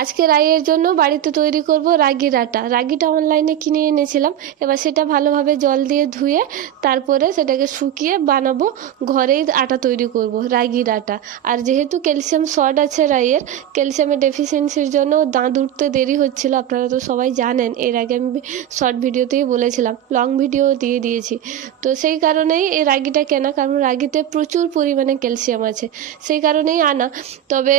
আজকে রাইয়ের জন্য বাড়িতে তৈরি করব রাগির আটা। রাগিটা অনলাইনে কিনে এনেছিলাম। এবার সেটা ভালোভাবে জল দিয়ে ধুয়ে তারপরে সেটাকে শুকিয়ে বানাবো, ঘরেই আটা তৈরি করব রাগির আটা। আর যেহেতু ক্যালসিয়াম শর্ট আছে রাইয়ের, ক্যালসিয়ামের ডেফিসিয়েন্সির জন্য দাঁত উঠতে দেরি হচ্ছিল, আপনারা তো সবাই জানেন। এর আগে আমি শর্ট ভিডিওতেই বলেছিলাম, লং ভিডিও দিয়ে দিয়েছি। তো সেই কারণেই এই রাগিটা কেনা, কারণ রাগিতে প্রচুর পরিমাণে ক্যালসিয়াম আছে, সেই কারণেই আনা। তবে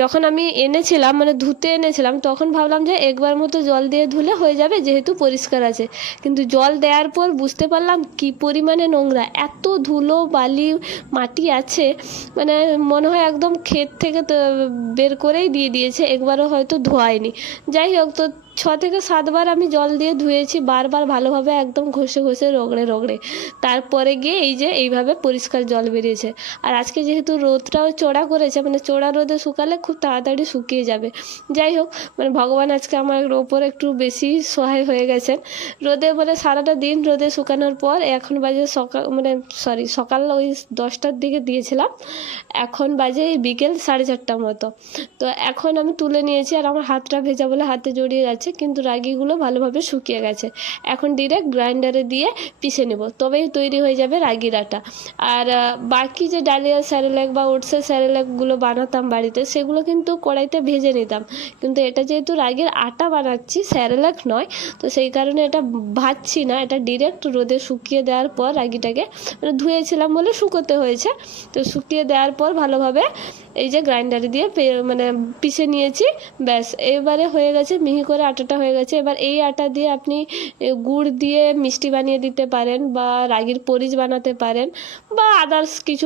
যখন আমি এনেছিলাম, মানে ধুতে এনেছিলাম, তখন ভাবলাম যে একবার মতো জল দিয়ে ধুলে হয়ে যাবে, যেহেতু পরিষ্কার আছে। কিন্তু জল দেওয়ার পর বুঝতে পারলাম কি পরিমাণে নোংরা, এত ধুলো বালি মাটি আছে, মানে মনে হয় একদম ক্ষেত থেকে তো বের করেই দিয়ে দিয়েছে, একবারও হয়তো ধোয়ায়নি। যাই হোক, তো 6 থেকে 7 বার আমি জল দিয়ে ধুয়েছি, বারবার ভালোভাবে একদম ঘষে ঘষে রগড়ে রগড়ে। তারপরে গিয়ে এই যে এইভাবে পরিষ্কার জল বেরিয়েছে। আর আজকে যেহেতু রোদটাও চড়া করেছে, মানে চড়া রোদে শুকালে খুব তাড়াতাড়ি শুকিয়ে যাবে। যাই হোক, মানে ভগবান আজকে আমার ওপর একটু বেশি সহায় হয়ে গেছেন। রোদে মানে সারাটা দিন রোদে শুকানোর পর এখন বাজে সকাল ওই 10টার দিকে দিয়েছিলাম, এখন বাজে এই বিকেল 4:30টার মতো। তো এখন আমি তুলে নিয়েছি, আর আমার হাতটা ভেজা বলে হাতে জড়িয়ে যাচ্ছে, কিন্তু রাগিগুলো ভালোভাবে শুকিয়ে গেছে। এখন ডিরেক্ট গ্রাইন্ডারে দিয়ে পিষে নেব, তবেই তৈরি হয়ে যাবে রাগির আটা। আর বাকি যে ডালিয়া স্যারেলাক বা ওটসের স্যারেলাকগুলো বানাতাম বাড়িতে, সেগুলো কিন্তু কড়াইতে ভেজে নিতাম। কিন্তু এটা যেহেতু রাগির আটা বানাচ্ছি, স্যারেলাক নয়, তো সেই কারণে এটা ভাজছি না, এটা ডিরেক্ট রোদে শুকিয়ে দেওয়ার পর রাগিটাকে, মানে ধুয়েছিলাম বলে শুকোতে হয়েছে, তো শুকিয়ে দেওয়ার পর ভালোভাবে এই যে গ্রাইন্ডারে দিয়ে মানে পিষে নিয়েছি। ব্যাস, এবারে হয়ে গেছে, মিহি করে আটাটা হয়ে গেছে। এবার এই আটা দিয়ে আপনি গুড় দিয়ে মিষ্টি বানিয়ে দিতে পারেন, বা রাগির পরিজ বানাতে পারেন, বা আদার্স কিছু